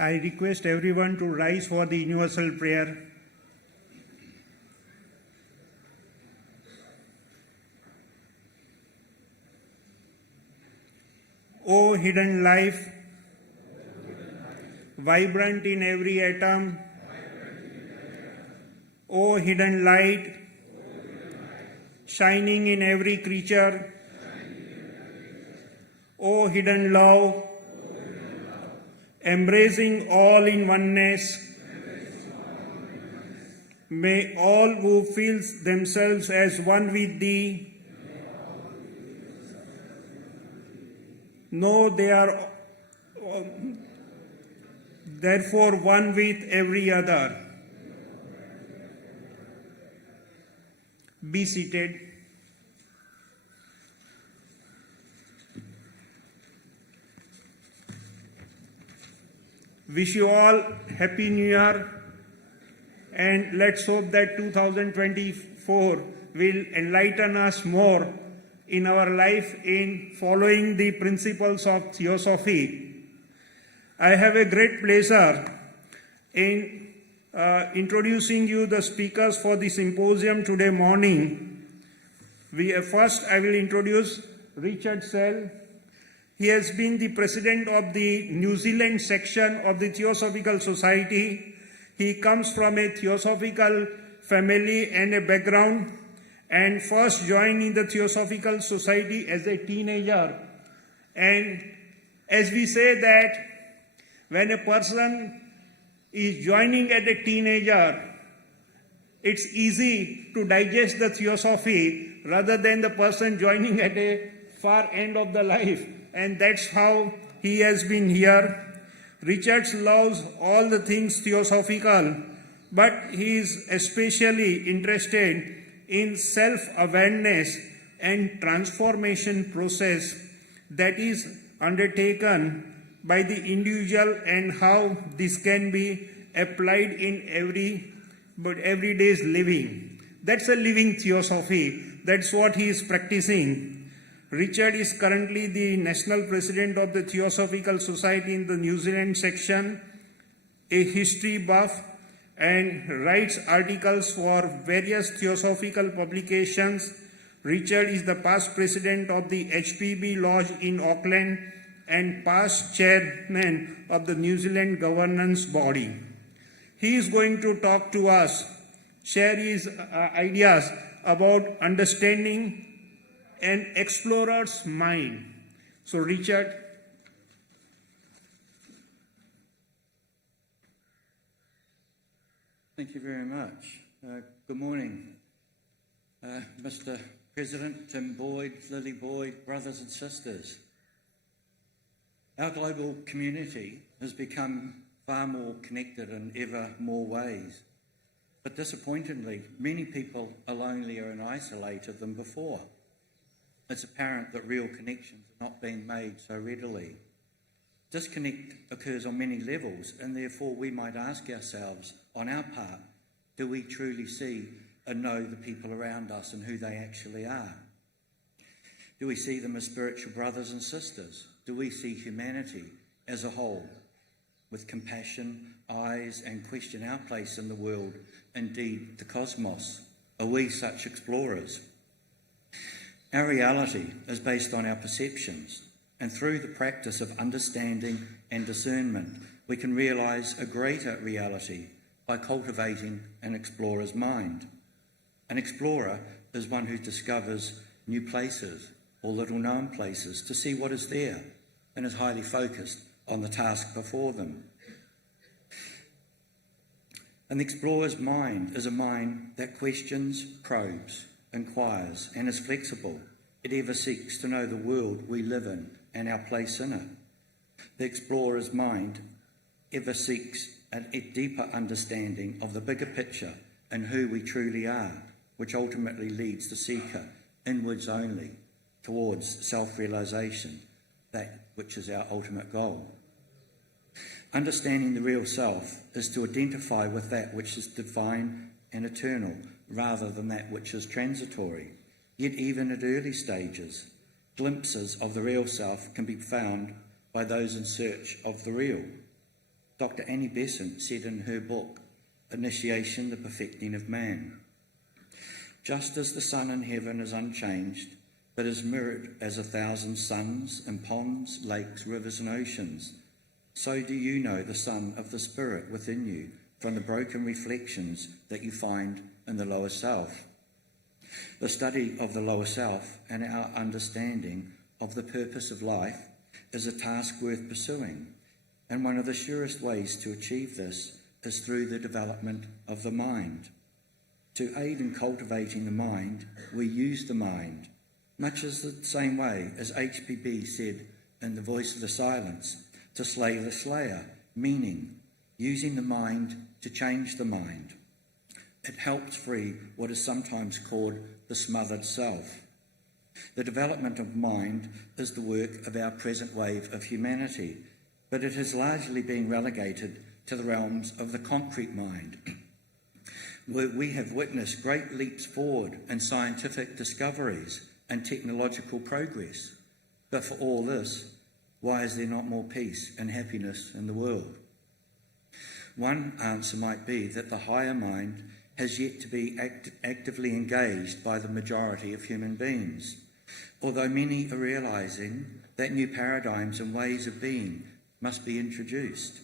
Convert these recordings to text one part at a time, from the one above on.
I request everyone to rise for the universal prayer. O hidden life, vibrant in every atom, O hidden light, shining in every creature, O hidden love, embracing all in oneness, may all who feel themselves as one with Thee know they are therefore one with every other. Be seated. Wish you all Happy New Year, and let's hope that 2024 will enlighten us more in our life in following the principles of Theosophy. I have a great pleasure in introducing you the speakers for the symposium today morning. First, I will introduce Richard Sell. He has been the president of the New Zealand section of the Theosophical Society. He comes from a theosophical family and a background, and first joined in the Theosophical Society as a teenager. And as we say that when a person is joining as a teenager, it's easy to digest the Theosophy rather than the person joining at a far end of the life. And that's how he has been here. Richard loves all the things theosophical, but he is especially interested in self-awareness and transformation process that is undertaken by the individual and how this can be applied in everyday's living. That's a living theosophy. That's what he is practicing. Richard is currently the National President of the Theosophical Society in the New Zealand section, a history buff, and writes articles for various theosophical publications. Richard is the past president of the HPB Lodge in Auckland and past chairman of the New Zealand governance body. He is going to talk to us, share his ideas about understanding an explorer's mind. So, Richard. Thank you very much. Good morning, Mr. President, Tim Boyd, Lily Boyd, brothers and sisters. Our global community has become far more connected in ever more ways. But disappointingly, many people are lonelier and isolated than before. It's apparent that real connections are not being made so readily. Disconnect occurs on many levels, and therefore we might ask ourselves, on our part, do we truly see and know the people around us and who they actually are? Do we see them as spiritual brothers and sisters? Do we see humanity as a whole, with compassion, eyes, and question our place in the world, indeed the cosmos? Are we such explorers? Our reality is based on our perceptions, and through the practice of understanding and discernment, we can realise a greater reality by cultivating an explorer's mind. An explorer is one who discovers new places or little-known places to see what is there and is highly focused on the task before them. An explorer's mind is a mind that questions, probes, inquires, and is flexible. It ever seeks to know the world we live in and our place in it. The explorer's mind ever seeks a deeper understanding of the bigger picture and who we truly are, which ultimately leads the seeker inwards only, towards self-realisation, that which is our ultimate goal. Understanding the real self is to identify with that which is divine and eternal, rather than that which is transitory. Yet even at early stages, glimpses of the real self can be found by those in search of the real. Dr. Annie Besant said in her book, Initiation, the Perfecting of Man. Just as the sun in heaven is unchanged, but is mirrored as 1,000 suns and ponds, lakes, rivers and oceans, so do you know the Son of the Spirit within you from the broken reflections that you find in the lower self. The study of the lower self and our understanding of the purpose of life is a task worth pursuing, and one of the surest ways to achieve this is through the development of the mind. To aid in cultivating the mind, we use the mind, much as the same way as HPB said in The Voice of the Silence, to slay the slayer, meaning using the mind to change the mind. It helps free what is sometimes called the smothered self. The development of mind is the work of our present wave of humanity, but it has largely been relegated to the realms of the concrete mind, where we have witnessed great leaps forward in scientific discoveries and technological progress. But for all this, why is there not more peace and happiness in the world? One answer might be that the higher mind has yet to be actively engaged by the majority of human beings, although many are realising that new paradigms and ways of being must be introduced.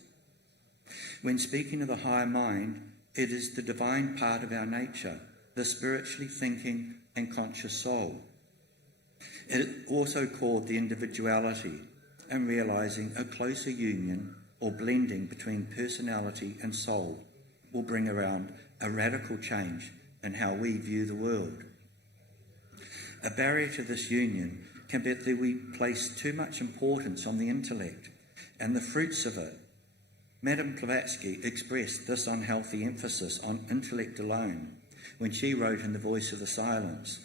When speaking of the higher mind, it is the divine part of our nature, the spiritually thinking and conscious soul. It is also called the individuality, and realising a closer union or blending between personality and soul will bring around a radical change in how we view the world. A barrier to this union can be that we place too much importance on the intellect and the fruits of it. Madame Blavatsky expressed this unhealthy emphasis on intellect alone when she wrote in The Voice of the Silence,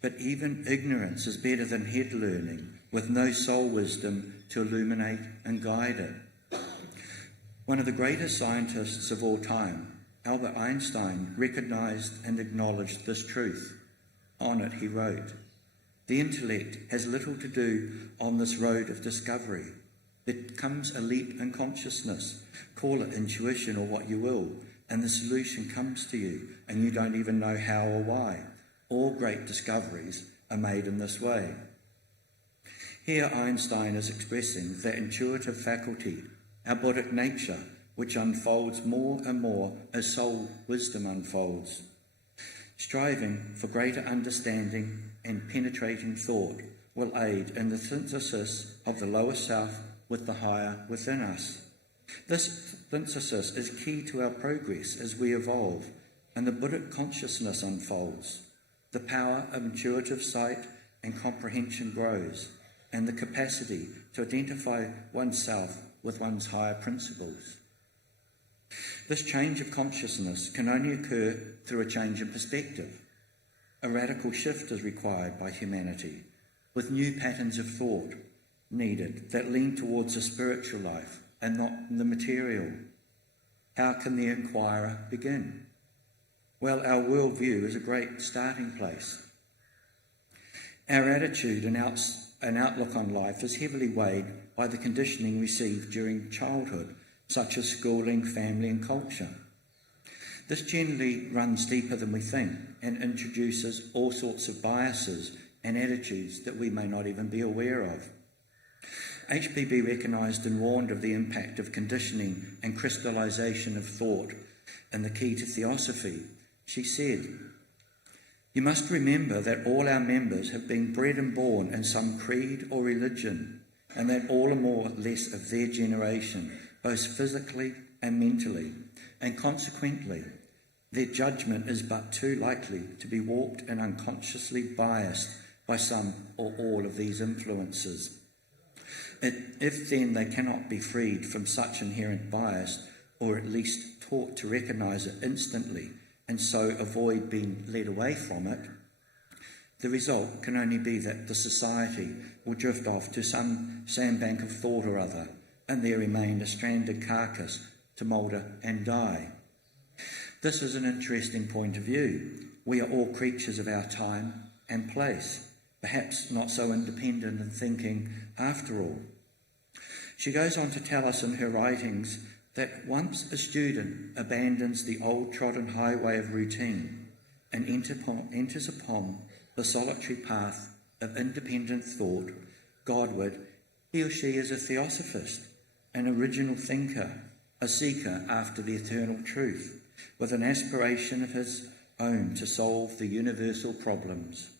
"But even ignorance is better than head learning, with no soul wisdom to illuminate and guide it." One of the greatest scientists of all time, Albert Einstein, recognised and acknowledged this truth. On it he wrote, "The intellect has little to do on this road of discovery. There comes a leap in consciousness, call it intuition or what you will, and the solution comes to you, and you don't even know how or why. All great discoveries are made in this way." Here Einstein is expressing that intuitive faculty, our Buddhic nature, which unfolds more and more as soul wisdom unfolds. Striving for greater understanding and penetrating thought will aid in the synthesis of the lower self with the higher within us. This synthesis is key to our progress as we evolve and the Buddhic consciousness unfolds. The power of intuitive sight and comprehension grows, and the capacity to identify oneself with one's higher principles. This change of consciousness can only occur through a change in perspective. A radical shift is required by humanity, with new patterns of thought needed that lean towards a spiritual life and not the material. How can the inquirer begin? Well, our worldview is a great starting place. Our attitude and outlook on life is heavily weighed by the conditioning received during childhood, such as schooling, family and culture. This generally runs deeper than we think and introduces all sorts of biases and attitudes that we may not even be aware of. HPB recognised and warned of the impact of conditioning and crystallisation of thought and the key to theosophy. She said, "You must remember that all our members have been bred and born in some creed or religion, and that all are more or less of their generation, both physically and mentally, and consequently, their judgment is but too likely to be warped and unconsciously biased by some or all of these influences. If then they cannot be freed from such inherent bias, or at least taught to recognise it instantly and so avoid being led away from it, the result can only be that the society will drift off to some sandbank of thought or other, and there remain a stranded carcass to moulder and die." This is an interesting point of view. We are all creatures of our time and place, perhaps not so independent in thinking after all. She goes on to tell us in her writings that once a student abandons the old trodden highway of routine and enters upon the solitary path of independent thought Godward, he or she is a theosophist, an original thinker, a seeker after the eternal truth, with an aspiration of his own to solve the universal problems.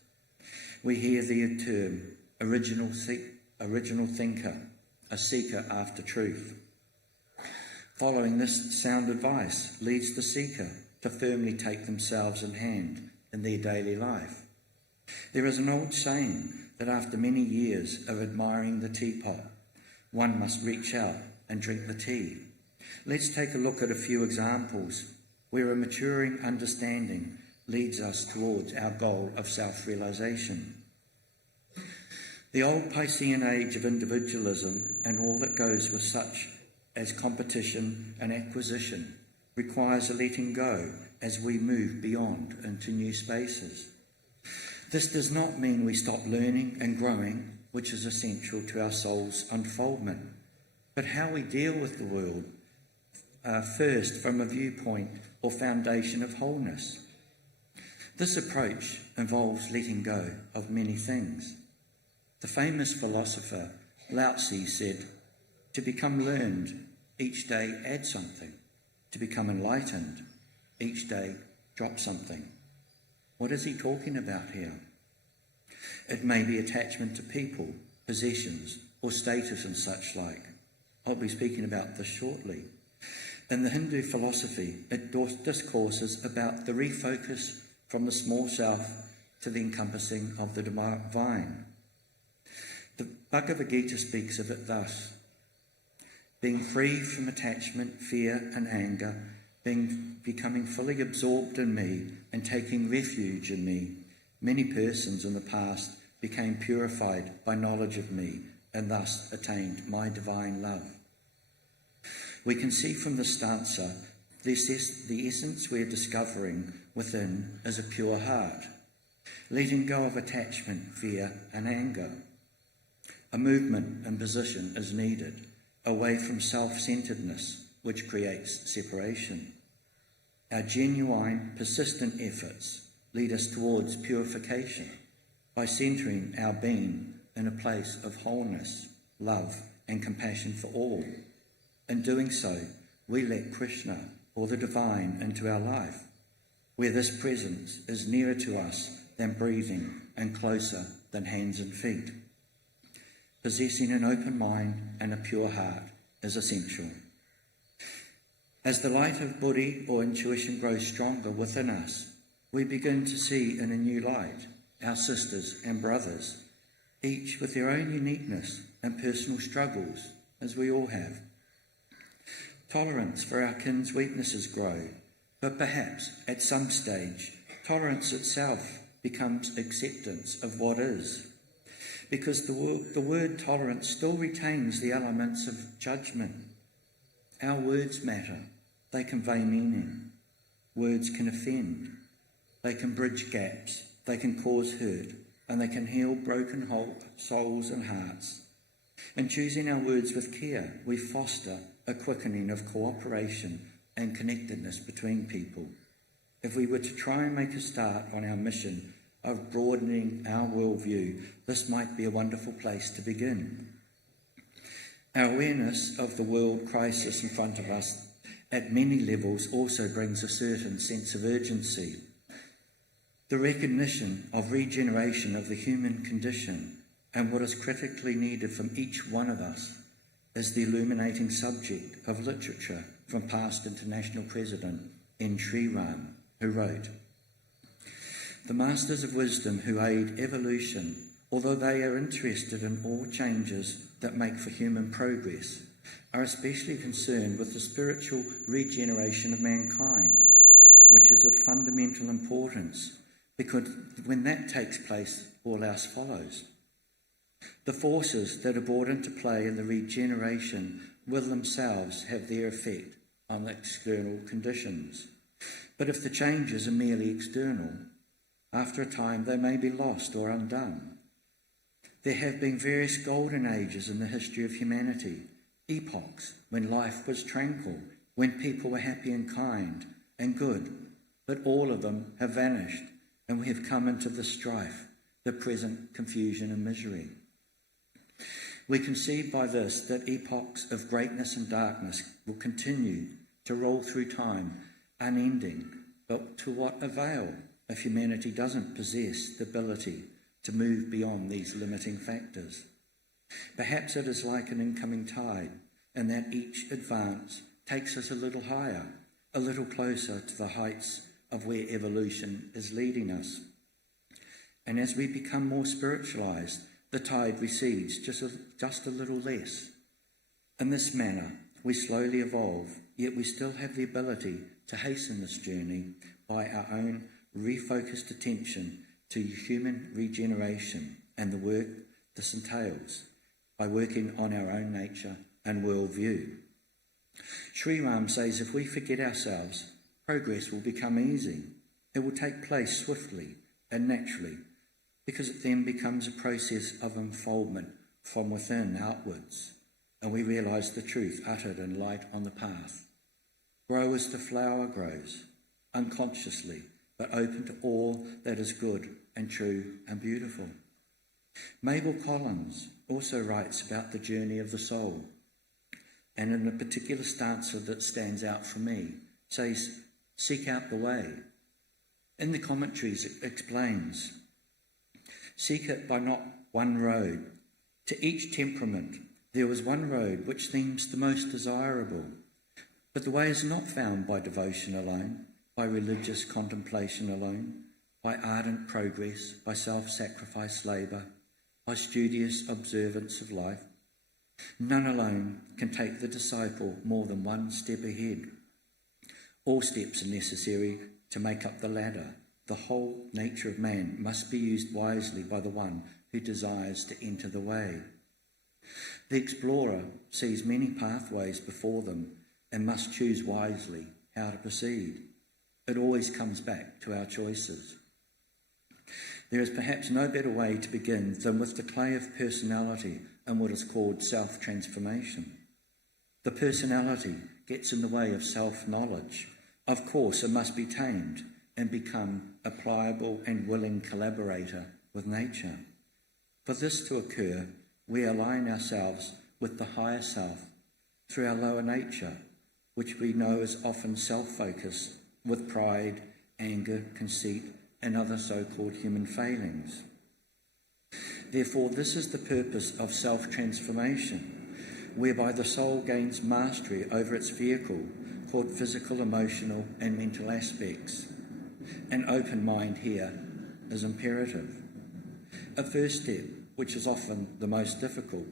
We hear the term original thinker, a seeker after truth. Following this sound advice leads the seeker to firmly take themselves in hand in their daily life. There is an old saying that after many years of admiring the teapot, one must reach out and drink the tea. Let's take a look at a few examples where a maturing understanding leads us towards our goal of self-realization. The old Piscean age of individualism and all that goes with such as competition and acquisition requires a letting go as we move beyond into new spaces. This does not mean we stop learning and growing, which is essential to our soul's unfoldment, but how we deal with the world first from a viewpoint or foundation of wholeness. This approach involves letting go of many things. The famous philosopher Lao Tzu said, "To become learned, each day add something. To become enlightened, each day drop something." What is he talking about here? It may be attachment to people, possessions, or status and such like. I'll be speaking about this shortly. In the Hindu philosophy, it discourses about the refocus from the small self to the encompassing of the divine. The Bhagavad Gita speaks of it thus: being free from attachment, fear and anger, becoming fully absorbed in me and taking refuge in me, many persons in the past became purified by knowledge of me and thus attained my divine love. We can see from the stanza the essence we're discovering within is a pure heart, letting go of attachment, fear and anger. A movement and position is needed away from self-centeredness, which creates separation. Our genuine, persistent efforts lead us towards purification by centering our being in a place of wholeness, love and compassion for all. In doing so, we let Krishna, or the divine, into our life, where this presence is nearer to us than breathing and closer than hands and feet. Possessing an open mind and a pure heart is essential. As the light of buddhi or intuition grows stronger within us, we begin to see in a new light our sisters and brothers, each with their own uniqueness and personal struggles, as we all have. Tolerance for our kin's weaknesses grow, but perhaps at some stage, tolerance itself becomes acceptance of what is, because the word tolerance still retains the elements of judgment. Our words matter. They convey meaning. Words can offend. They can bridge gaps. They can cause hurt. And they can heal broken souls and hearts. In choosing our words with care, we foster a quickening of cooperation and connectedness between people. If we were to try and make a start on our mission of broadening our worldview, this might be a wonderful place to begin. Our awareness of the world crisis in front of us at many levels also brings a certain sense of urgency. The recognition of regeneration of the human condition and what is critically needed from each one of us is the illuminating subject of literature from past international president N. Sri Ram, who wrote, "The masters of wisdom who aid evolution, although they are interested in all changes that make for human progress, are especially concerned with the spiritual regeneration of mankind, which is of fundamental importance, because when that takes place, all else follows. The forces that are brought into play in the regeneration will themselves have their effect on the external conditions. But if the changes are merely external, after a time they may be lost or undone. There have been various golden ages in the history of humanity, epochs when life was tranquil, when people were happy and kind and good, but all of them have vanished, and we have come into the strife, the present confusion and misery. We concede by this that epochs of greatness and darkness will continue to roll through time, unending, but to what avail if humanity doesn't possess the ability to move beyond these limiting factors? Perhaps it is like an incoming tide, and that each advance takes us a little higher, a little closer to the heights of where evolution is leading us. And as we become more spiritualized, the tide recedes just a little less. In this manner, we slowly evolve, yet we still have the ability to hasten this journey by our own refocused attention to human regeneration and the work this entails, by working on our own nature and worldview. Sri Ram says if we forget ourselves, progress will become easy. It will take place swiftly and naturally, because it then becomes a process of unfoldment from within outwards, and we realise the truth uttered in light on the path. Grow as the flower grows, unconsciously, but open to all that is good and true and beautiful. Mabel Collins also writes about the journey of the soul, and in a particular stanza that stands out for me, says, "Seek out the way." In the commentaries it explains, "Seek it by not one road. To each temperament there was one road which seems the most desirable, but the way is not found by devotion alone, by religious contemplation alone, by ardent progress, by self-sacrifice labour, by studious observance of life. None alone can take the disciple more than one step ahead. All steps are necessary to make up the ladder. The whole nature of man must be used wisely by the one who desires to enter the way. The explorer sees many pathways before them and must choose wisely how to proceed. It always comes back to our choices. There is perhaps no better way to begin than with the clay of personality and what is called self-transformation. The personality gets in the way of self-knowledge. Of course, it must be tamed and become a pliable and willing collaborator with nature. For this to occur, we align ourselves with the higher self through our lower nature, which we know is often self-focused with pride, anger, conceit, and other so-called human failings. Therefore, this is the purpose of self-transformation, whereby the soul gains mastery over its vehicle, called physical, emotional, and mental aspects. An open mind here is imperative. A first step, which is often the most difficult,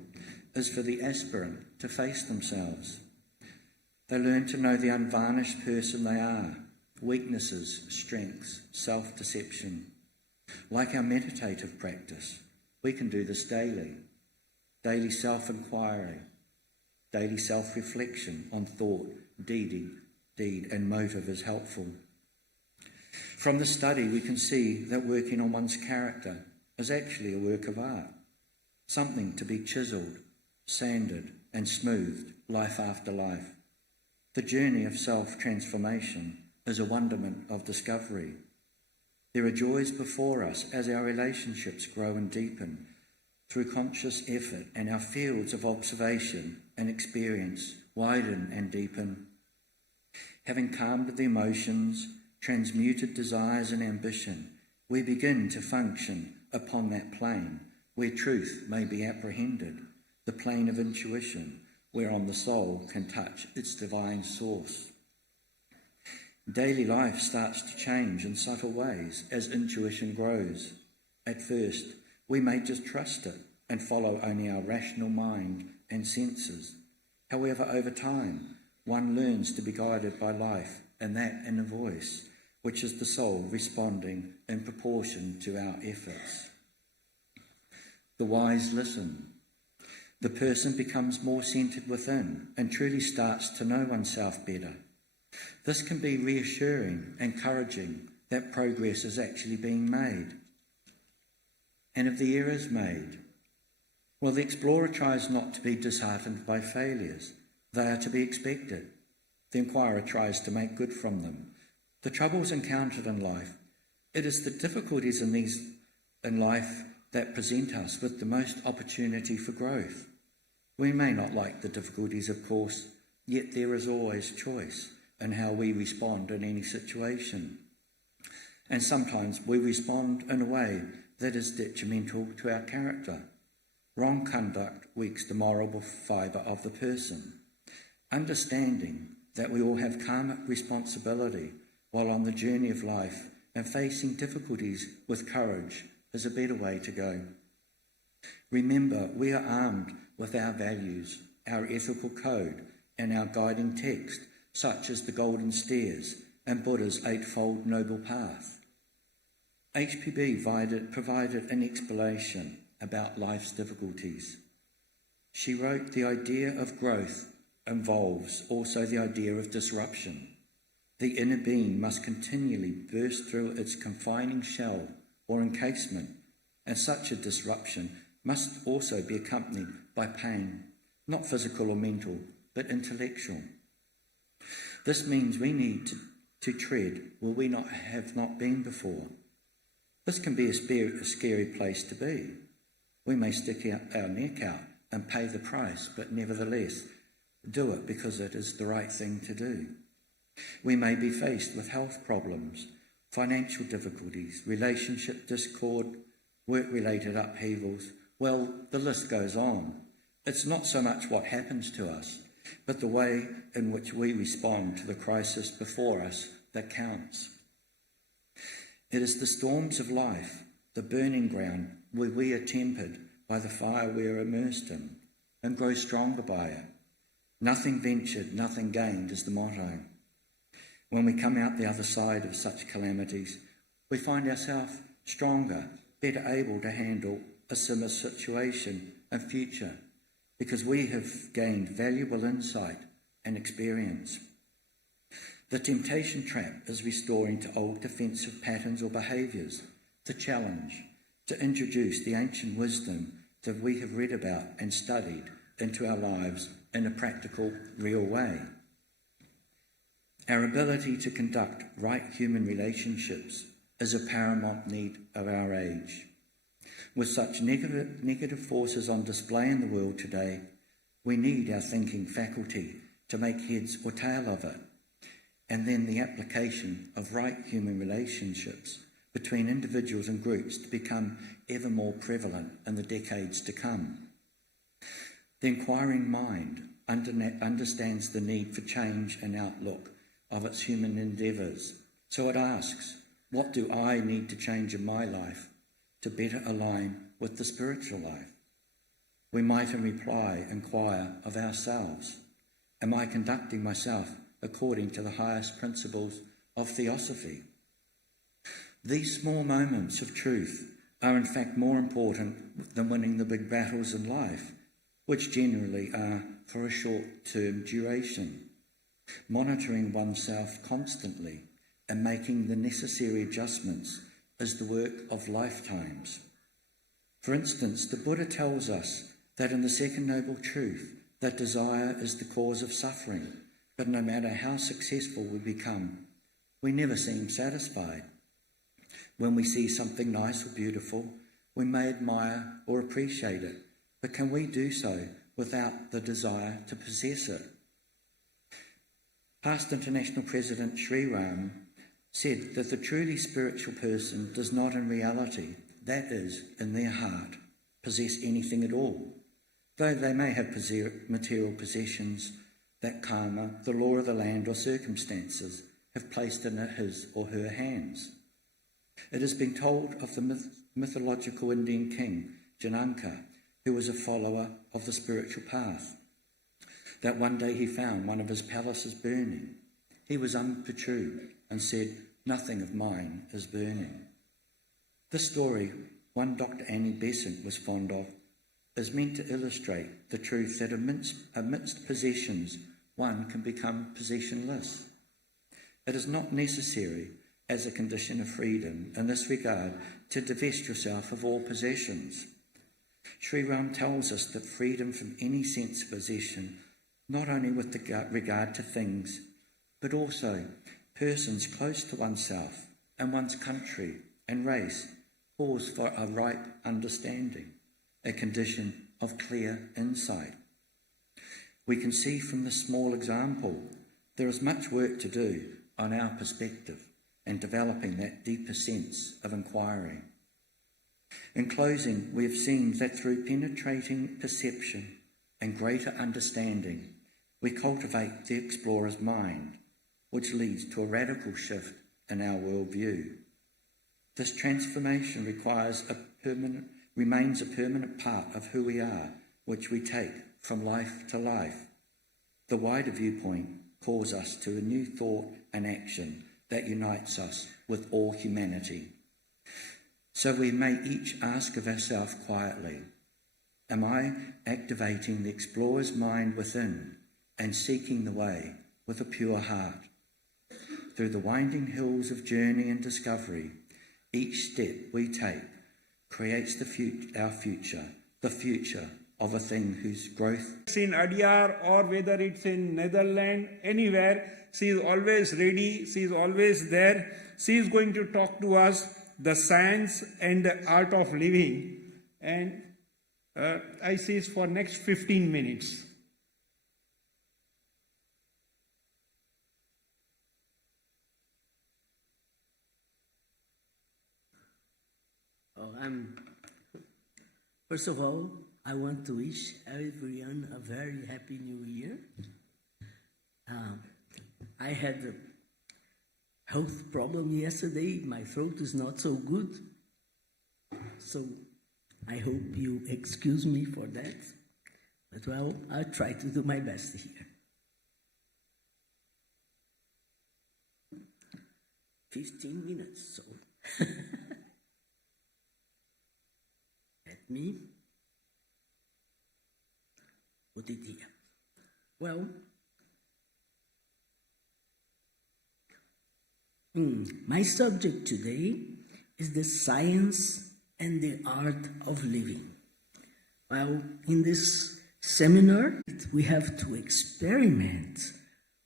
is for the aspirant to face themselves. They learn to know the unvarnished person they are, weaknesses, strengths, self-deception. Like our meditative practice, we can do this daily. Daily self-inquiry, daily self-reflection on thought, deed and motive is helpful. From the study, we can see that working on one's character is actually a work of art, something to be chiselled, sanded and smoothed life after life. The journey of self-transformation is a wonderment of discovery. There are joys before us as our relationships grow and deepen through conscious effort, and our fields of observation and experience widen and deepen. Having calmed the emotions, transmuted desires and ambition, we begin to function upon that plane where truth may be apprehended, the plane of intuition, whereon the soul can touch its divine source. Daily life starts to change in subtle ways as intuition grows. At first, we may just trust it and follow only our rational mind and senses. However, over time, one learns to be guided by life and that inner voice, which is the soul responding in proportion to our efforts. The wise listen. The person becomes more centered within and truly starts to know oneself better. This can be reassuring, encouraging that progress is actually being made. And if the error is made, Well, the explorer tries not to be disheartened by failures. They are to be expected. The inquirer tries to make good from them. The troubles encountered in life, it is the difficulties in life that present us with the most opportunity for growth. We may not like the difficulties, of course, yet there is always choice in how we respond in any situation. And sometimes we respond in a way that is detrimental to our character. Wrong conduct weakens the moral fibre of the person. Understanding that we all have karmic responsibility while on the journey of life and facing difficulties with courage is a better way to go. Remember, we are armed with our values, our ethical code, and our guiding text, such as the Golden Stairs and Buddha's Eightfold Noble Path. HPB provided an explanation about life's difficulties. She wrote, the idea of growth involves also the idea of disruption. The inner being must continually burst through its confining shell or encasement, and such a disruption must also be accompanied by pain, not physical or mental, but intellectual. This means we need to tread where we have not been before. This can be a scary place to be. We may stick our neck out and pay the price, but nevertheless do it because it is the right thing to do. We may be faced with health problems, financial difficulties, relationship discord, work-related upheavals. Well, the list goes on. It's not so much what happens to us, but the way in which we respond to the crisis before us that counts. It is the storms of life, the burning ground, where we are tempered by the fire we are immersed in and grow stronger by it. Nothing ventured, nothing gained is the motto. When we come out the other side of such calamities, we find ourselves stronger, better able to handle a similar situation and future, because we have gained valuable insight and experience. The temptation trap is restoring to old defensive patterns or behaviours, the challenge to introduce the ancient wisdom that we have read about and studied into our lives in a practical, real way. Our ability to conduct right human relationships is a paramount need of our age. With such negative forces on display in the world today, we need our thinking faculty to make heads or tail of it, and then the application of right human relationships between individuals and groups to become ever more prevalent in the decades to come. The inquiring mind understands the need for change and outlook of its human endeavours. So it asks, what do I need to change in my life to better align with the spiritual life? We might in reply inquire of ourselves, am I conducting myself according to the highest principles of theosophy? These small moments of truth are in fact more important than winning the big battles in life, which generally are for a short-term duration. Monitoring oneself constantly and making the necessary adjustments is the work of lifetimes. For instance, the Buddha tells us that in the second noble truth, that desire is the cause of suffering, but no matter how successful we become, we never seem satisfied. When we see something nice or beautiful, we may admire or appreciate it, but can we do so without the desire to possess it? Past International President Sri Ram said that the truly spiritual person does not in reality, that is, in their heart, possess anything at all, though they may have material possessions that karma, the law of the land or circumstances have placed in his or her hands. It has been told of the mythological Indian king, Janaka, who was a follower of the spiritual path, that one day he found one of his palaces burning. He was unperturbed and said, "Nothing of mine is burning." This story, one Dr. Annie Besant was fond of, is meant to illustrate the truth that amidst possessions, one can become possessionless. It is not necessary, as a condition of freedom in this regard, to divest yourself of all possessions. Sri Ram tells us that freedom from any sense of possession, not only with regard to things, but also persons close to oneself and one's country and race, calls for a right understanding, a condition of clear insight. We can see from this small example there is much work to do on our perspective and developing that deeper sense of inquiry. In closing, we have seen that through penetrating perception and greater understanding, we cultivate the explorer's mind, which leads to a radical shift in our worldview. This transformation remains a permanent part of who we are, which we take from life to life. The wider viewpoint calls us to a new thought and action that unites us with all humanity. So we may each ask of ourselves quietly, am I activating the explorer's mind within and seeking the way with a pure heart? Through the winding hills of journey and discovery, each step we take creates our future, the future of a thing whose growth. In Adyar or whether it's in Netherlands, anywhere, she is always ready, she is always there. She is going to talk to us the science and the art of living. And I see it's for next 15 minutes. First of all, I want to wish everyone a very happy new year. I had a health problem yesterday. My throat is not so good. So I hope you excuse me for that. But well, I'll try to do my best here. 15 minutes, so let me put it here. Well, my subject today is the science and the art of living. Well, in this seminar, we have to experiment,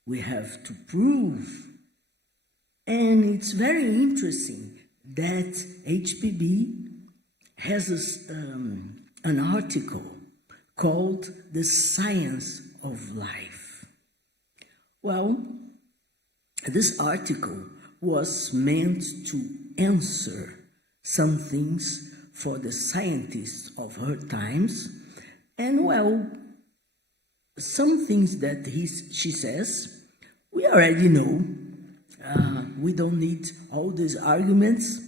we have to prove, and it's very interesting that HPB has an article called The Science of Life. Well, this article was meant to answer some things for the scientists of her times, and well, some things that she says, we already know. We don't need all these arguments,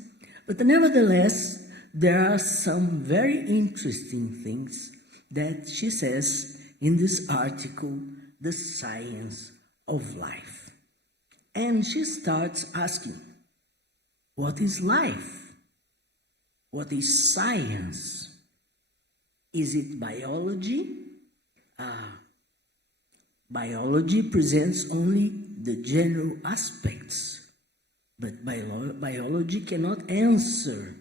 but nevertheless, there are some very interesting things that she says in this article, The Science of Life. And she starts asking, what is life? What is science? Is it biology? Biology presents only the general aspects, but biology cannot answer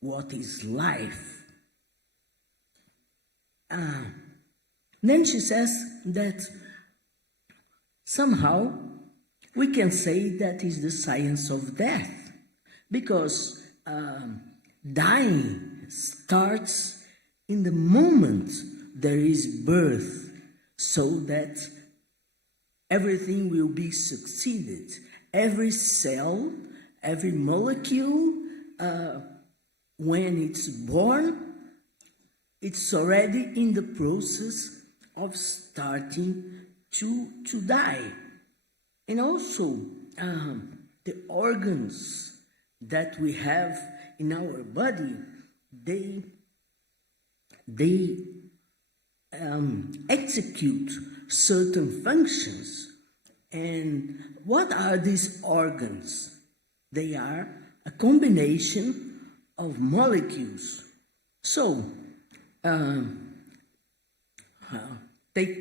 what is life. Then she says that somehow we can say that is the science of death, because dying starts in the moment there is birth, so that everything will be succeeded. Every cell, every molecule, when it's born, it's already in the process of starting to die. And also, the organs that we have in our body, they execute certain functions. And what are these organs? They are a combination of molecules. So,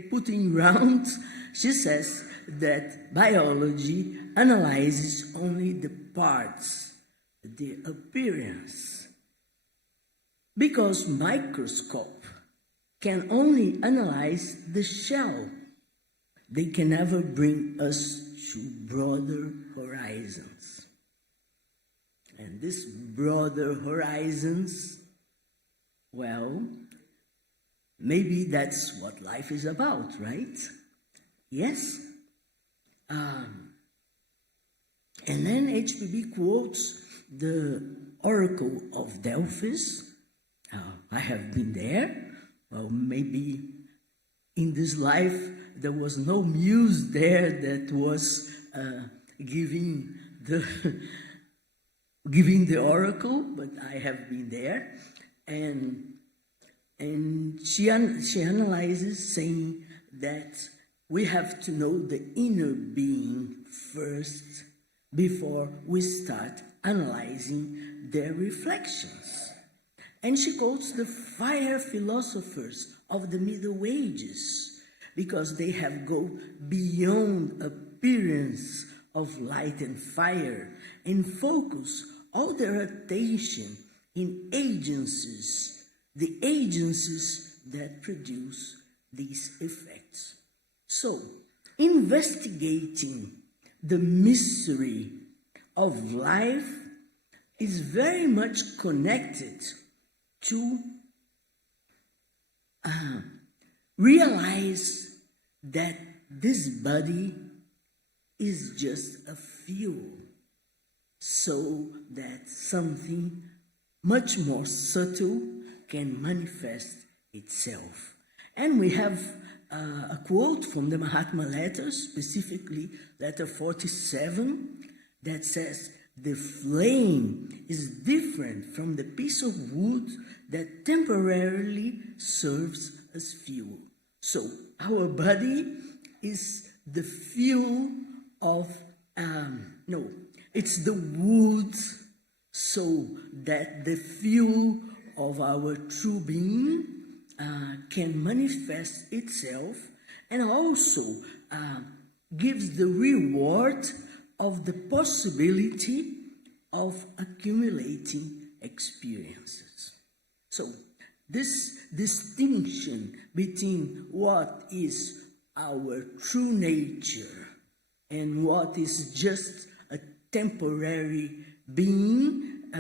putting round, she says that biology analyzes only the parts, the appearance. because microscope can only analyze the shell. They can never bring us to broader horizons. And these broader horizons, well, maybe that's what life is about, right? Yes? And then HPB quotes the Oracle of Delphis. I have been there. Well, maybe in this life there was no muse there that was giving the oracle, but I have been there. And she analyzes, saying that we have to know the inner being first before we start analyzing their reflections. And she quotes the fire philosophers of the Middle Ages, because they have go beyond appearance of light and fire and focus all their attention in agencies, the agencies that produce these effects. So, investigating the mystery of life is very much connected to realize that this body is just a fuel, so that something much more subtle can manifest itself. And we have a quote from the Mahatma letters, specifically letter 47, that says, "The flame is different from the piece of wood that temporarily serves as fuel." So our body is the fuel of, it's the wood, so that the fuel of our true being can manifest itself, and also gives the reward of the possibility of accumulating experiences. So this distinction between what is our true nature and what is just a temporary being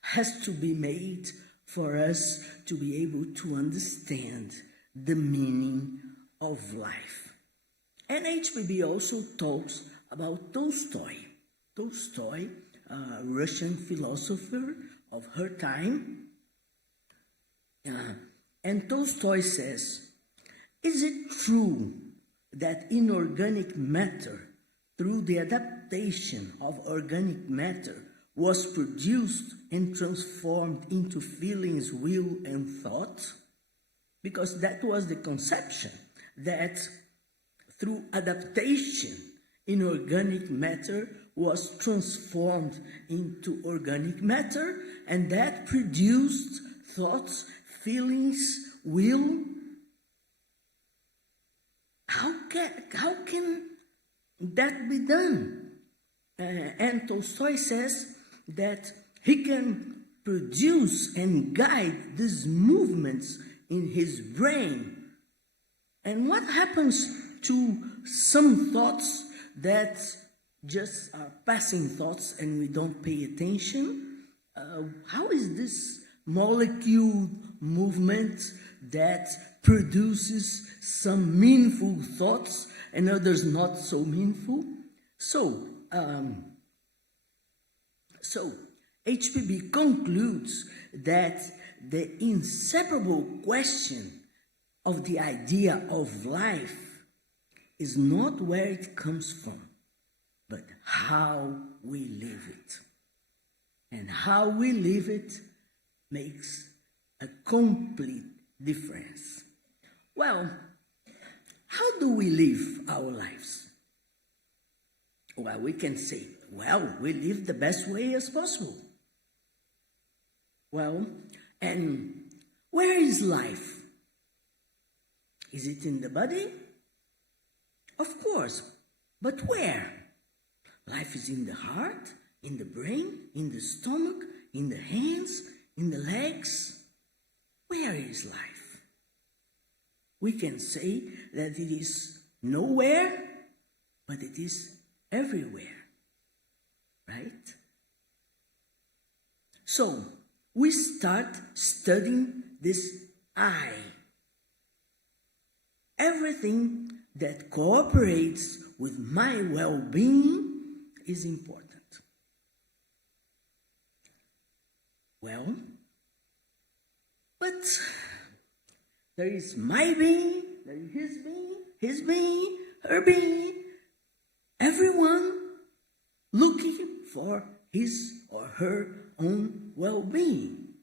has to be made for us to be able to understand the meaning of life. And HPB also talks about Tolstoy. Tolstoy, a Russian philosopher of her time. And Tolstoy says, "Is it true that inorganic matter, through the adaptation of organic matter, was produced and transformed into feelings, will, and thought?" Because that was the conception, that through adaptation, inorganic matter was transformed into organic matter, and that produced thoughts, feelings, will. How can that be done? And Tolstoy says that he can produce and guide these movements in his brain. And what happens to some thoughts that just are passing thoughts and we don't pay attention? How is this molecule movement that produces some meaningful thoughts and others not so meaningful? So HPB concludes that the inseparable question of the idea of life is not where it comes from, but how we live it. And how we live it makes a complete difference. Well, how do we live our lives? Well, we can say, we live the best way as possible. Well, and where is life? Is it in the body? Of course, but where? Life is in the heart, in the brain, in the stomach, in the hands, in the legs. where is life? We can say that it is nowhere, but it is everywhere, right? So we start studying this I. Everything that cooperates with my well-being is important. Well, but there is my being, there is his being, her being, everyone looking for his or her own well-being.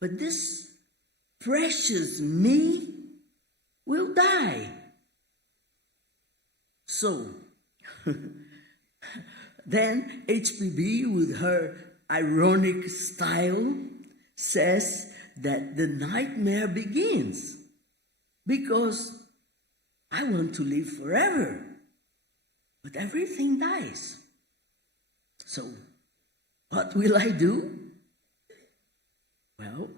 But this precious me will die. So, then HPB, with her ironic style, says that the nightmare begins because I want to live forever, but everything dies. So, what will I do? Well,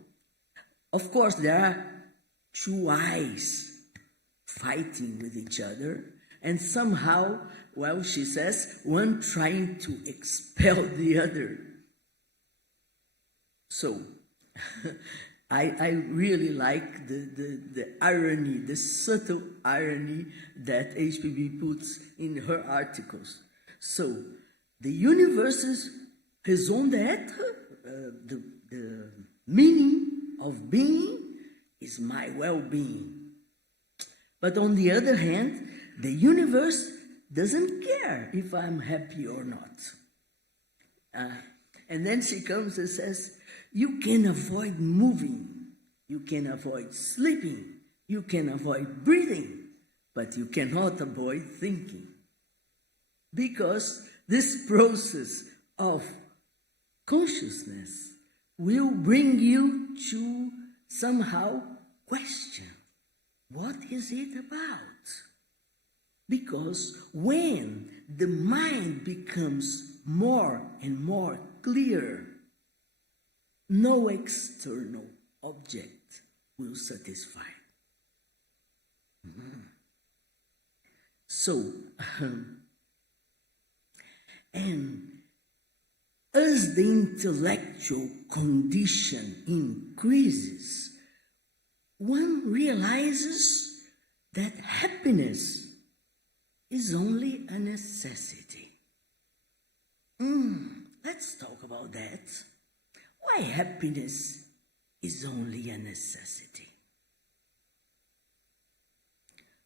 of course, there are two eyes fighting with each other, and somehow, well, she says, one trying to expel the other. So, I really like the irony, the subtle irony that HPB puts in her articles. So, the universe's raison d'être, the meaning of being, is my well-being. But on the other hand, the universe doesn't care if I'm happy or not. And then she comes and says, you can avoid moving, you can avoid sleeping, you can avoid breathing, but you cannot avoid thinking. Because this process of consciousness will bring you to somehow question, what is it about? Because when the mind becomes more and more clear, no external object will satisfy. So, and as the intellectual condition increases, one realizes that happiness is only a necessity. Let's talk about that. Why happiness is only a necessity?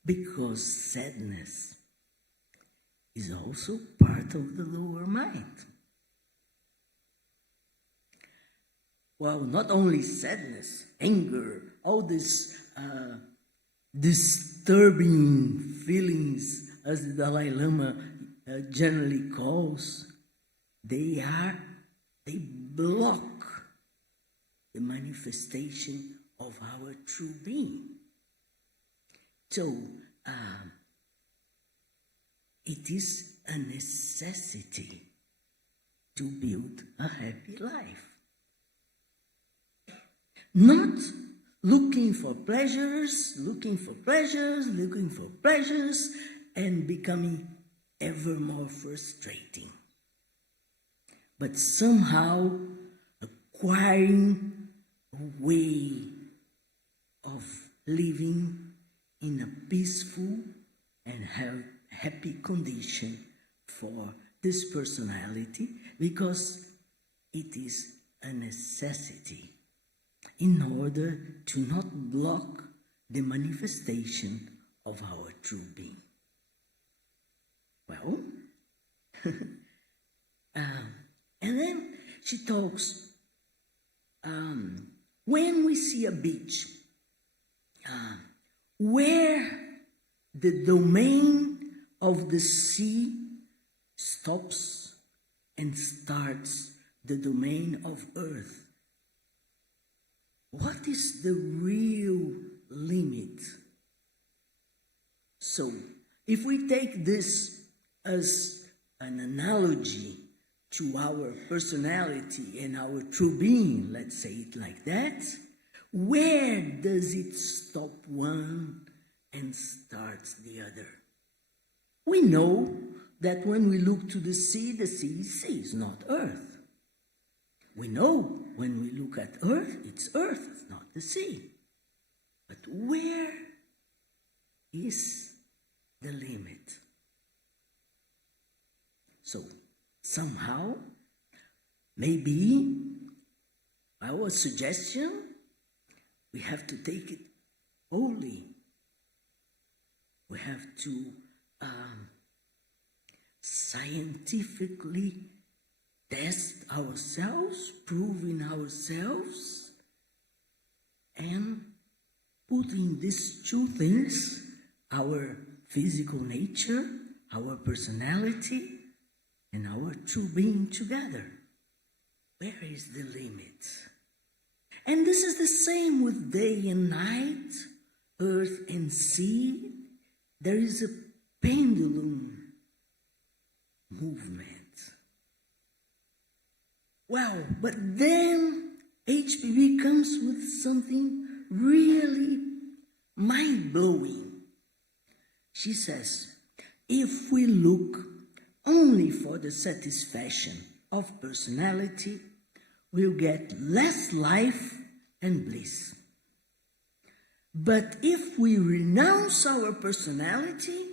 Because sadness is also part of the lower mind. Well, not only sadness, anger, all these disturbing feelings, as the Dalai Lama generally calls, they block the manifestation of our true being. So, it is a necessity to build a happy life. Not looking for pleasures, and becoming ever more frustrating. But somehow acquiring a way of living in a peaceful and happy condition for this personality, because it is a necessity in order to not block the manifestation of our true being. Well, and then she talks, when we see a beach, where the domain of the sea stops and starts the domain of earth, what is the real limit? So, if we take this as an analogy to our personality and our true being, let's say it like that, Where does it stop one and starts the other? We know that when we look to the sea is sea, it's not earth. We know when we look at earth, it's not the sea. But where is the limit? So, somehow, maybe our suggestion, we have to take it wholly. We have to scientifically test ourselves, prove in ourselves, and put in these two things, our physical nature, our personality, and our true being together. Where is the limit? And this is the same with day and night, earth and sea. There is a pendulum movement. Wow, but then HPB comes with something really mind-blowing. She says, if we look only for the satisfaction of personality, we'll get less life and bliss. But if we renounce our personality,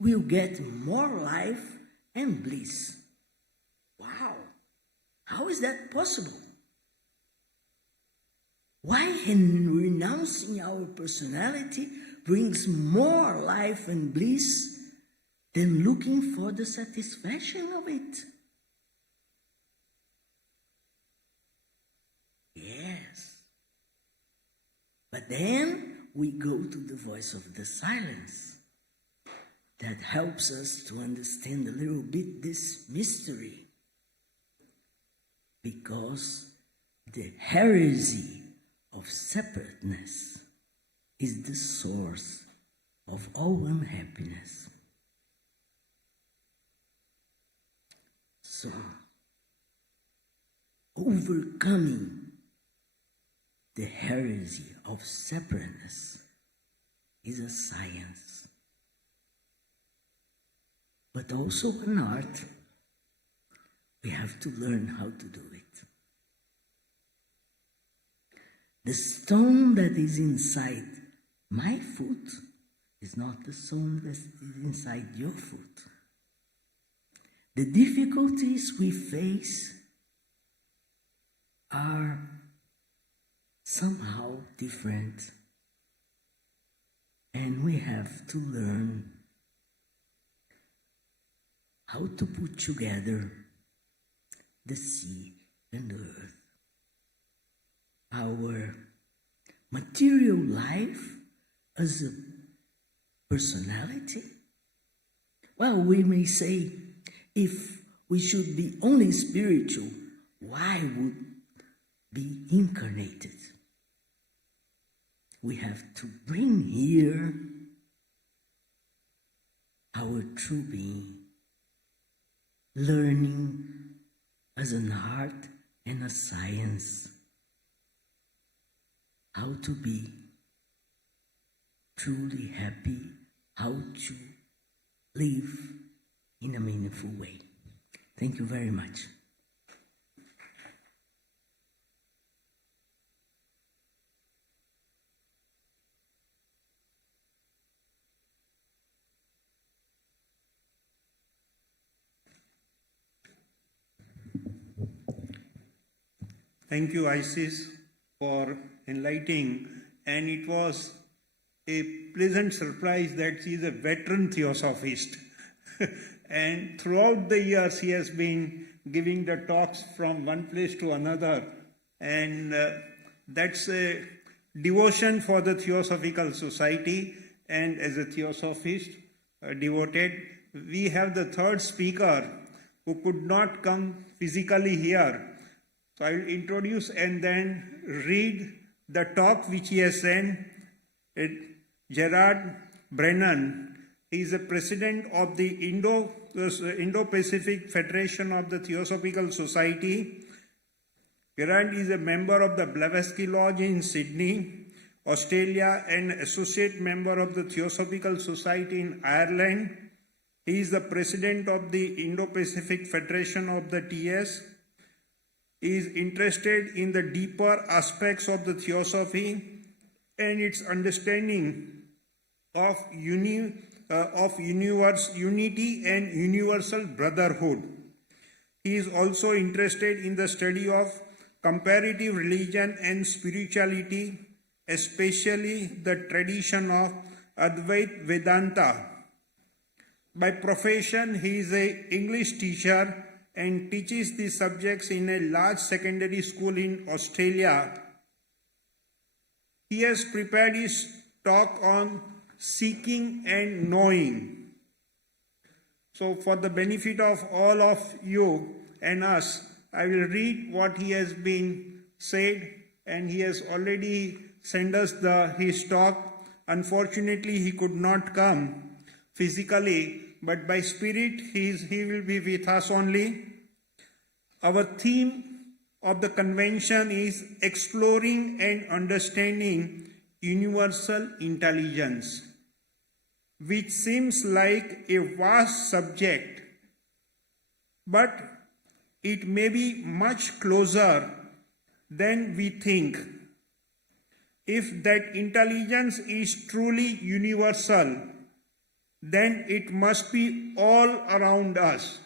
we'll get more life and bliss. Wow, how is that possible? Why in renouncing our personality brings more life and bliss than looking for the satisfaction of it? Yes. But then we go to the voice of the silence that helps us to understand a little bit this mystery. Because the heresy of separateness is the source of all unhappiness. So, overcoming the heresy of separateness is a science, but also an art. We have to learn how to do it. The stone that is inside my foot is not the stone that is inside your foot. The difficulties we face are somehow different, and we have to learn how to put together the sea and the earth. Our material life as a personality. Well, we may say, if we should be only spiritual, why would be incarnated? We have to bring here our true being, learning as an art and a science how to be truly happy, how to live in a meaningful way. Thank you very much. Thank you, Isis, for enlightening. And it was a pleasant surprise that she is a veteran theosophist. And throughout the years, he has been giving the talks from one place to another. And that's a devotion for the Theosophical Society. And as a theosophist, devoted, we have the third speaker who could not come physically here. So I will introduce and then read the talk which he has sent. Gerard Brennan. He is the president of the Indo-Pacific Federation of the Theosophical Society. Gerard is a member of the Blavatsky Lodge in Sydney, Australia, and associate member of the Theosophical Society in Ireland. He is the president of the Indo-Pacific Federation of the TS. He is interested in the deeper aspects of the Theosophy and its understanding of unity and universal brotherhood. He is also interested in the study of comparative religion and spirituality, especially the tradition of Advaita Vedanta. By profession, he is an English teacher and teaches these subjects in a large secondary school in Australia. He has prepared his talk on seeking and knowing. So for the benefit of all of you and us, I will read what he has been said, and he has already sent us his talk. Unfortunately, he could not come physically, but by spirit he will be with us only. Our theme of the convention is exploring and understanding universal intelligence, which seems like a vast subject, but it may be much closer than we think. If that intelligence is truly universal, then it must be all around us.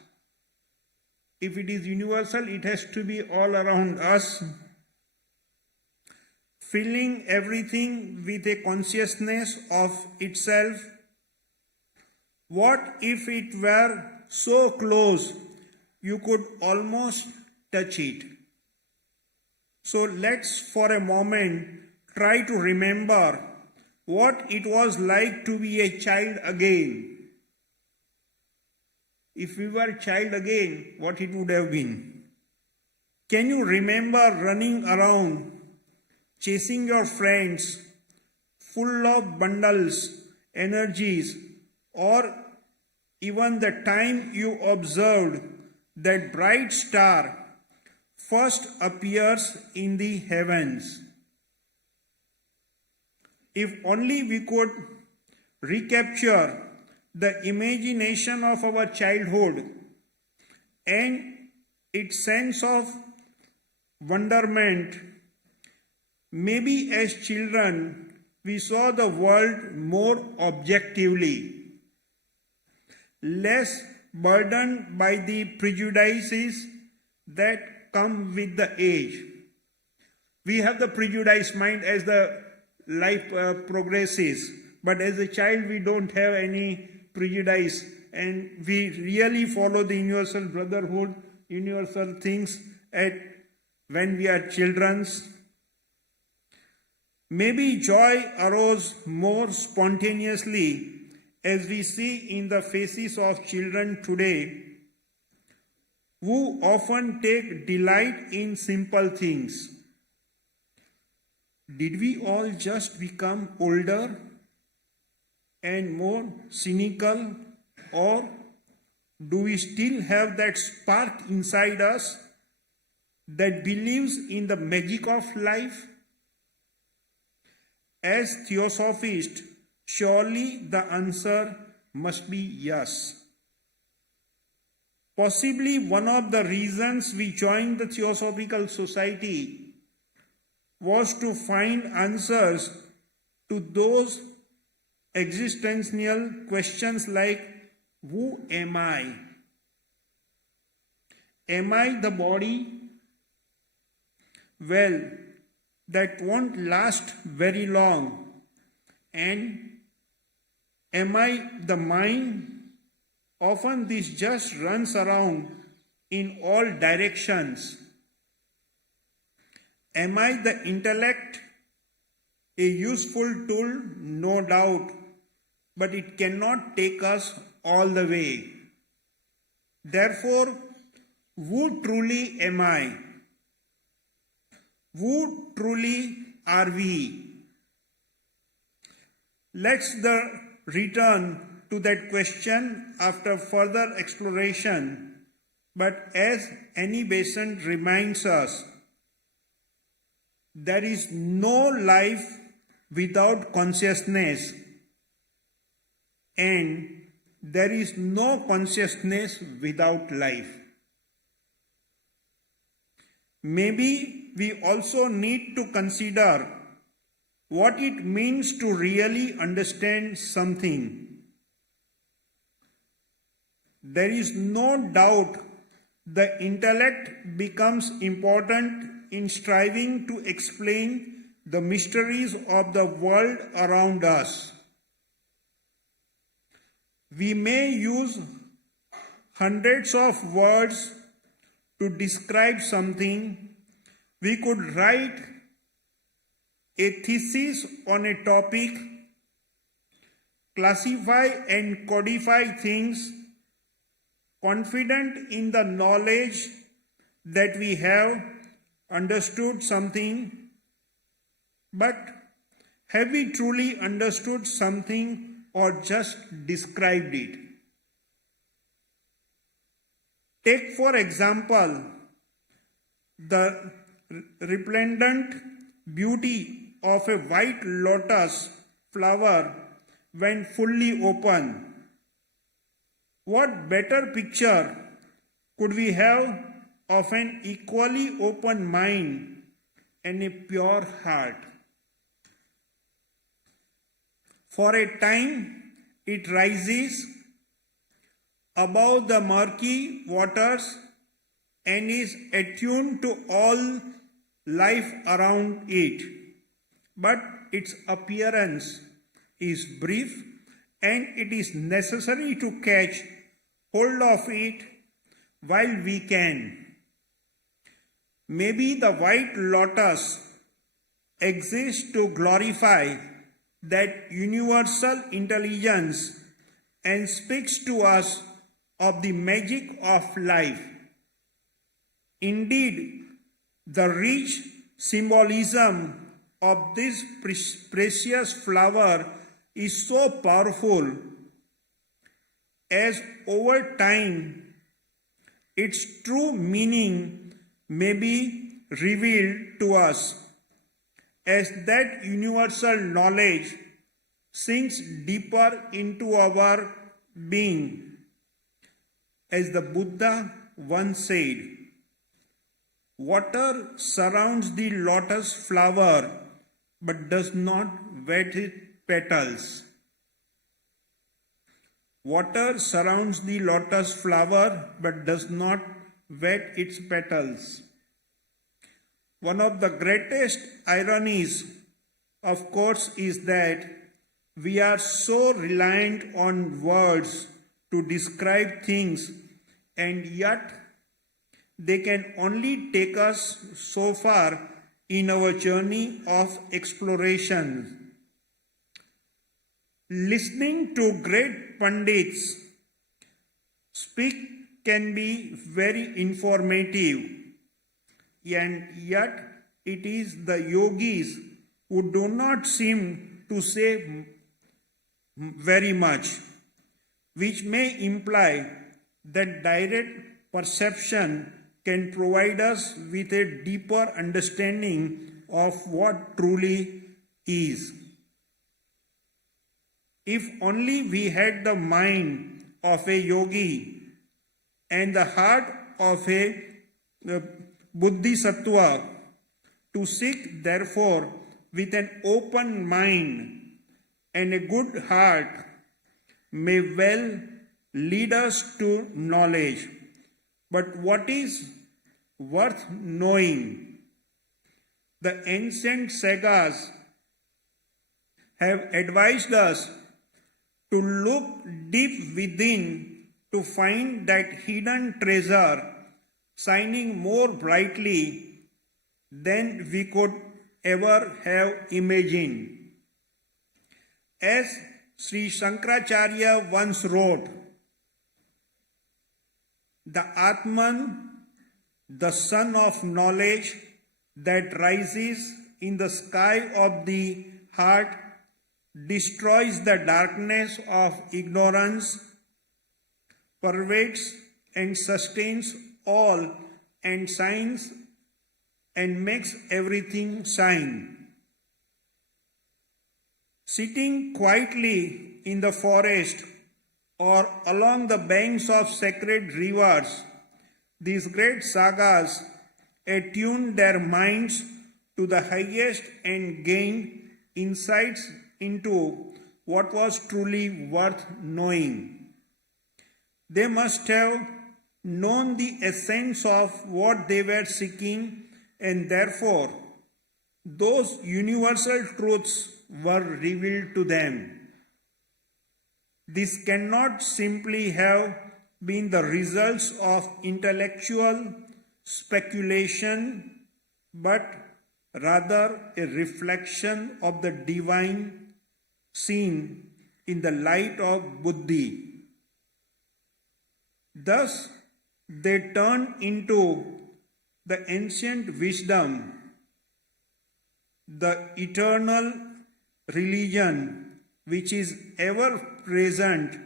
If it is universal, it has to be all around us, filling everything with a consciousness of itself. What if it were so close you could almost touch it? So let's for a moment try to remember what it was like to be a child again. If we were a child again, what it would have been. Can you remember running around, chasing your friends, full of bundles, energies, or even the time you observed that bright star first appears in the heavens? If only we could recapture the imagination of our childhood and its sense of wonderment, maybe as children we saw the world more objectively, less burdened by the prejudices that come with the age. We have the prejudiced mind as the life progresses, but as a child we don't have any prejudice, and we really follow the universal brotherhood, universal things when we are children. Maybe joy arose more spontaneously as we see in the faces of children today, who often take delight in simple things. Did we all just become older and more cynical, or do we still have that spark inside us that believes in the magic of life? As Theosophists, surely the answer must be yes. Possibly one of the reasons we joined the Theosophical Society was to find answers to those existential questions like, who am I? Am I the body? Well, that won't last very long. And am I the mind? Often this just runs around in all directions. Am I the intellect? A useful tool, no doubt, but it cannot take us all the way. Therefore, who truly am I? Who truly are we? Let's return to that question after further exploration, but as Annie Besant reminds us, there is no life without consciousness, and there is no consciousness without life. Maybe we also need to consider what it means to really understand something. There is no doubt the intellect becomes important in striving to explain the mysteries of the world around us. We may use hundreds of words to describe something. We could write a thesis on a topic, classify and codify things, confident in the knowledge that we have understood something. But have we truly understood something or just described it? Take, for example, the resplendent beauty of a white lotus flower when fully open. What better picture could we have of an equally open mind and a pure heart? For a time, it rises above the murky waters and is attuned to all life around it. But its appearance is brief, and it is necessary to catch hold of it while we can. Maybe the white lotus exists to glorify that universal intelligence and speaks to us of the magic of life. Indeed, the rich symbolism of this precious flower is so powerful as over time its true meaning may be revealed to us as that universal knowledge sinks deeper into our being. As the Buddha once said, water surrounds the lotus flower but does not wet its petals. Water surrounds the lotus flower but does not wet its petals. One of the greatest ironies, of course, is that we are so reliant on words to describe things, and yet they can only take us so far in our journey of exploration. Listening to great Pandits speak can be very informative, and yet it is the yogis who do not seem to say very much, which may imply that direct perception can provide us with a deeper understanding of what truly is. If only we had the mind of a yogi and the heart of a bodhisattva, to seek therefore with an open mind and a good heart may well lead us to knowledge. But what is worth knowing? The ancient sagas have advised us to look deep within to find that hidden treasure shining more brightly than we could ever have imagined. As Sri Shankaracharya once wrote, the Atman, the sun of knowledge that rises in the sky of the heart, destroys the darkness of ignorance, pervades and sustains all, and shines and makes everything shine. Sitting quietly in the forest or along the banks of sacred rivers, these great sagas attuned their minds to the highest and gained insights into what was truly worth knowing. They must have known the essence of what they were seeking, and therefore those universal truths were revealed to them. This cannot simply have been the results of intellectual speculation, but rather a reflection of the divine seen in the light of buddhi. Thus, they turn into the ancient wisdom, the eternal religion which is ever present,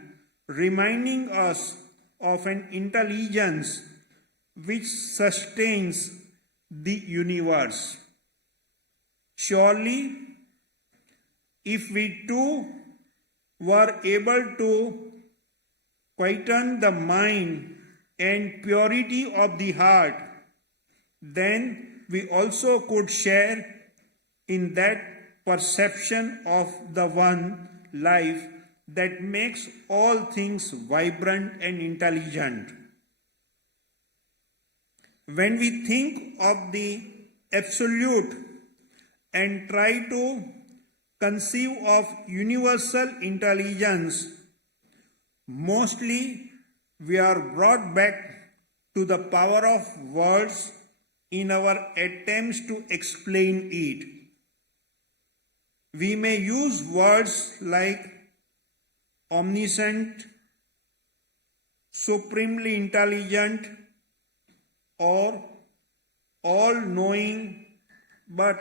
reminding us of an intelligence which sustains the universe. Surely, if we too were able to quieten the mind and purity of the heart, then we also could share in that perception of the one life that makes all things vibrant and intelligent. When we think of the absolute and try to conceive of universal intelligence, mostly we are brought back to the power of words in our attempts to explain it. We may use words like omniscient, supremely intelligent, or all-knowing, but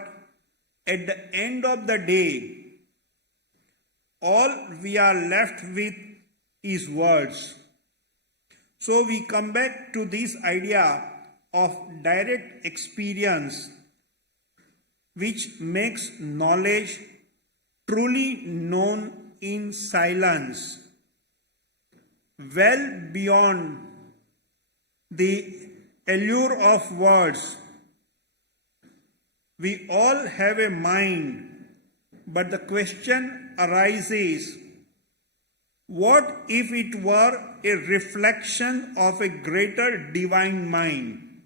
at the end of the day, all we are left with is words. So we come back to this idea of direct experience, which makes knowledge truly known in silence, well beyond the allure of words. We all have a mind, but the question arises, what if it were a reflection of a greater divine mind?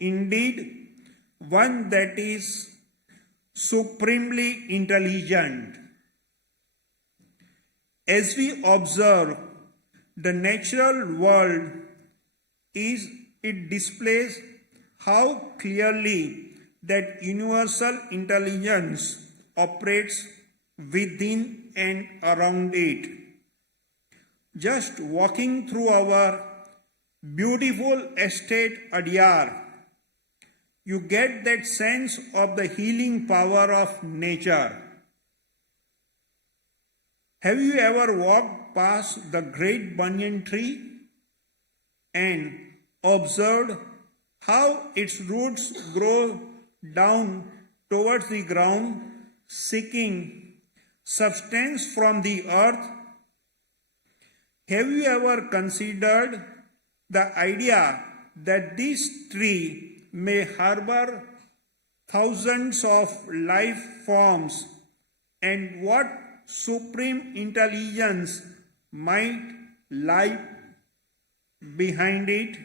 Indeed, one that is supremely intelligent. As we observe the natural world, it displays how clearly that universal intelligence operates within and around it. Just walking through our beautiful estate Adyar, you get that sense of the healing power of nature. Have you ever walked past the great banyan tree and observed how its roots grow down towards the ground, seeking substance from the earth? Have you ever considered the idea that this tree may harbor thousands of life forms, and what supreme intelligence might lie behind it?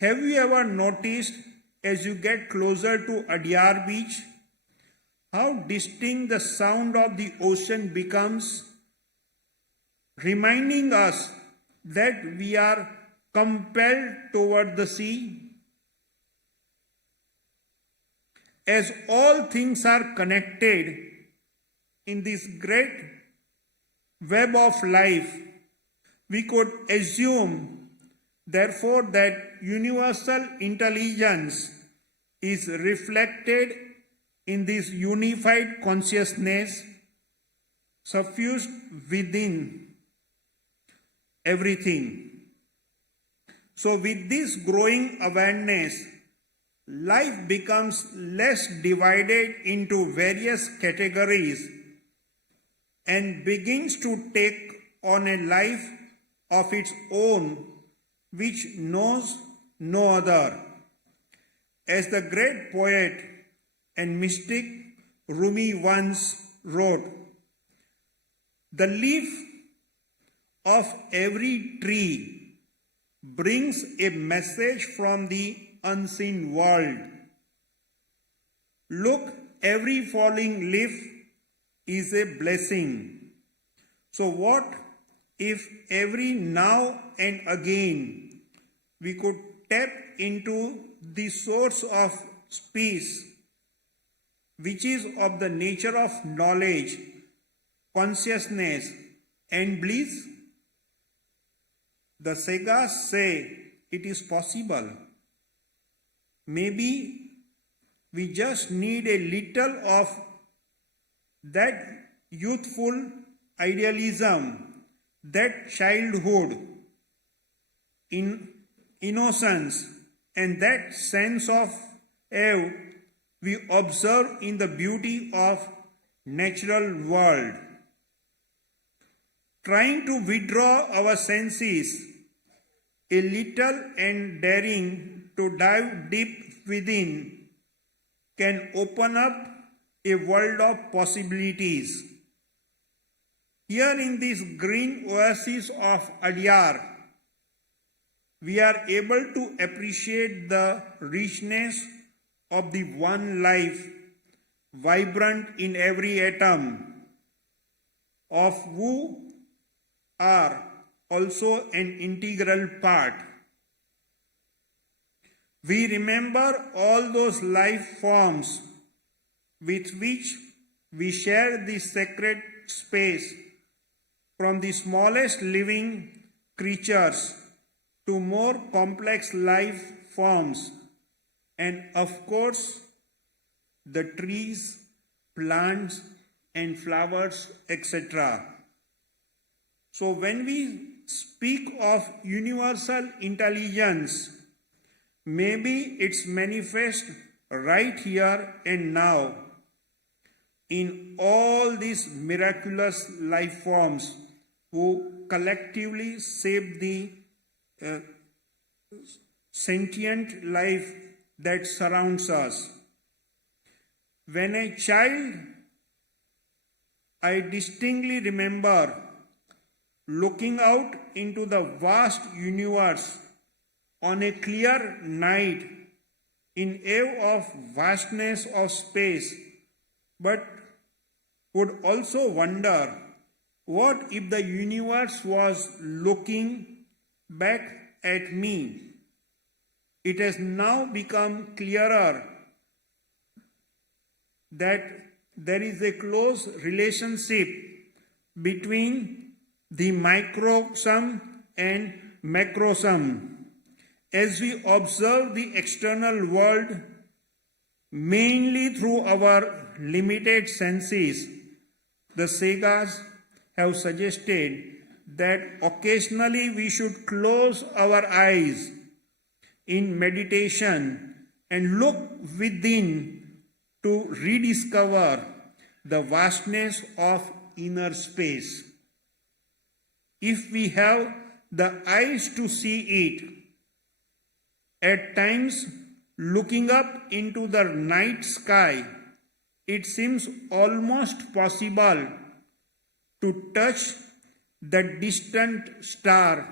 Have you ever noticed, as you get closer to Adyar beach, how distinct the sound of the ocean becomes, reminding us that we are compelled toward the sea? As all things are connected in this great web of life, we could assume, therefore, that universal intelligence is reflected in this unified consciousness suffused within everything. So with this growing awareness, life becomes less divided into various categories and begins to take on a life of its own which knows no other. As the great poet and mystic Rumi once wrote, "The leaf of every tree brings a message from the unseen world. Look, every falling leaf is a blessing." So what if every now and again we could tap into the source of peace, which is of the nature of knowledge, consciousness, and bliss? The sagas say it is possible. Maybe we just need a little of that youthful idealism, that childhood, innocence, and that sense of awe we observe in the beauty of natural world. Trying to withdraw our senses a little and daring to dive deep within can open up a world of possibilities. Here in this green oasis of Adyar, we are able to appreciate the richness of the one life, vibrant in every atom, of who are also an integral part. We remember all those life forms with which we share this sacred space, from the smallest living creatures to more complex life forms, and of course, the trees, plants, and flowers, etc. So when we speak of universal intelligence, maybe it's manifest right here and now in all these miraculous life forms who collectively shape the sentient life that surrounds us. When a child, I distinctly remember looking out into the vast universe on a clear night in awe of vastness of space, but would also wonder, what if the universe was looking back at me? It has now become clearer that there is a close relationship between the microcosm and macrocosm. As we observe the external world mainly through our limited senses, the sagas have suggested that occasionally we should close our eyes in meditation and look within to rediscover the vastness of inner space. If we have the eyes to see it, at times looking up into the night sky, it seems almost possible to touch the distant star,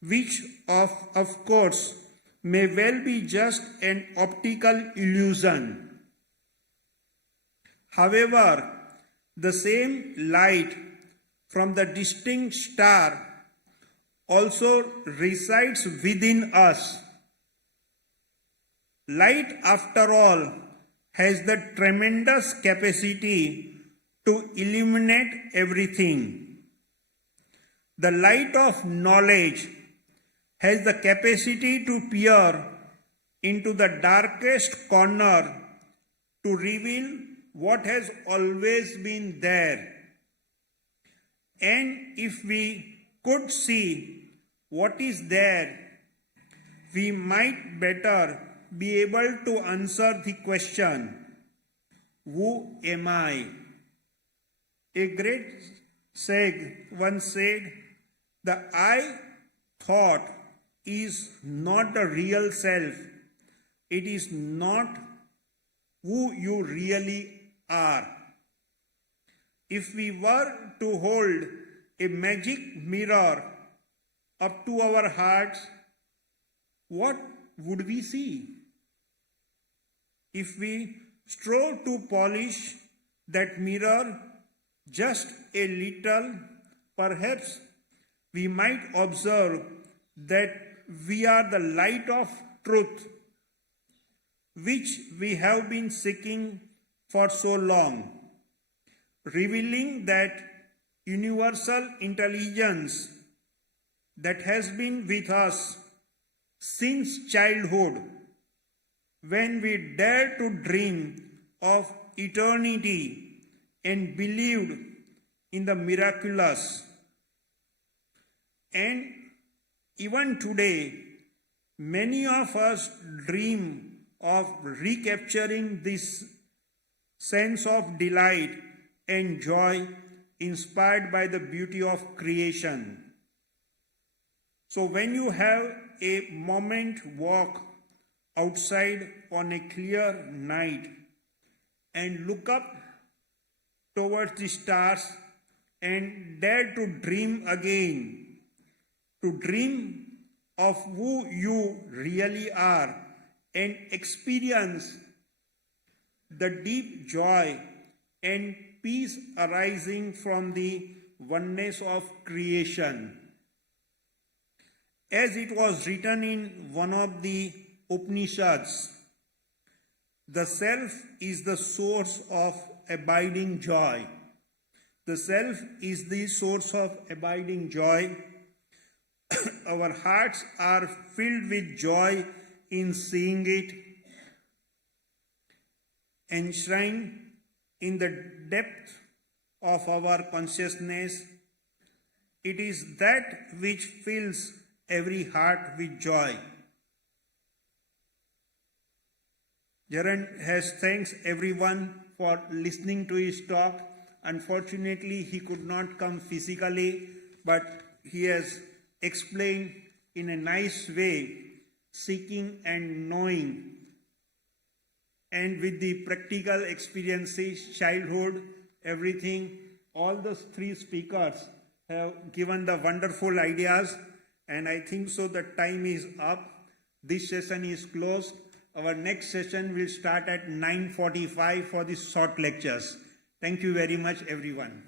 which of course may well be just an optical illusion. However, the same light from the distinct star also resides within us. Light, after all, has the tremendous capacity to illuminate everything. The light of knowledge has the capacity to peer into the darkest corner to reveal what has always been there. And if we could see what is there we might better be able to answer the question, who am I? A great sage once said, the I thought is not the real self. It is not who you really are. If we were to hold a magic mirror up to our hearts, what would we see? If we strove to polish that mirror just a little, perhaps we might observe that we are the light of truth, which we have been seeking for so long, revealing that universal intelligence that has been with us since childhood, when we dared to dream of eternity and believed in the miraculous. And even today, many of us dream of recapturing this sense of delight and joy inspired by the beauty of creation. So when you have a moment walk outside on a clear night and look up towards the stars and dare to dream again, to dream of who you really are and experience the deep joy and peace arising from the oneness of creation. As it was written in one of the Upanishads, the self is the source of abiding joy. The self is the source of abiding joy. Our hearts are filled with joy in seeing it, enshrined in the depth of our consciousness. It is that which fills every heart with joy. Gerard has thanks everyone for listening to his talk. Unfortunately, he could not come physically, but he has explained in a nice way, seeking and knowing, and with the practical experiences, childhood, everything. All those three speakers have given the wonderful ideas, and I think so the time is up. This session is closed. Our next session will start at 9:45 for the short lectures. Thank you very much, everyone.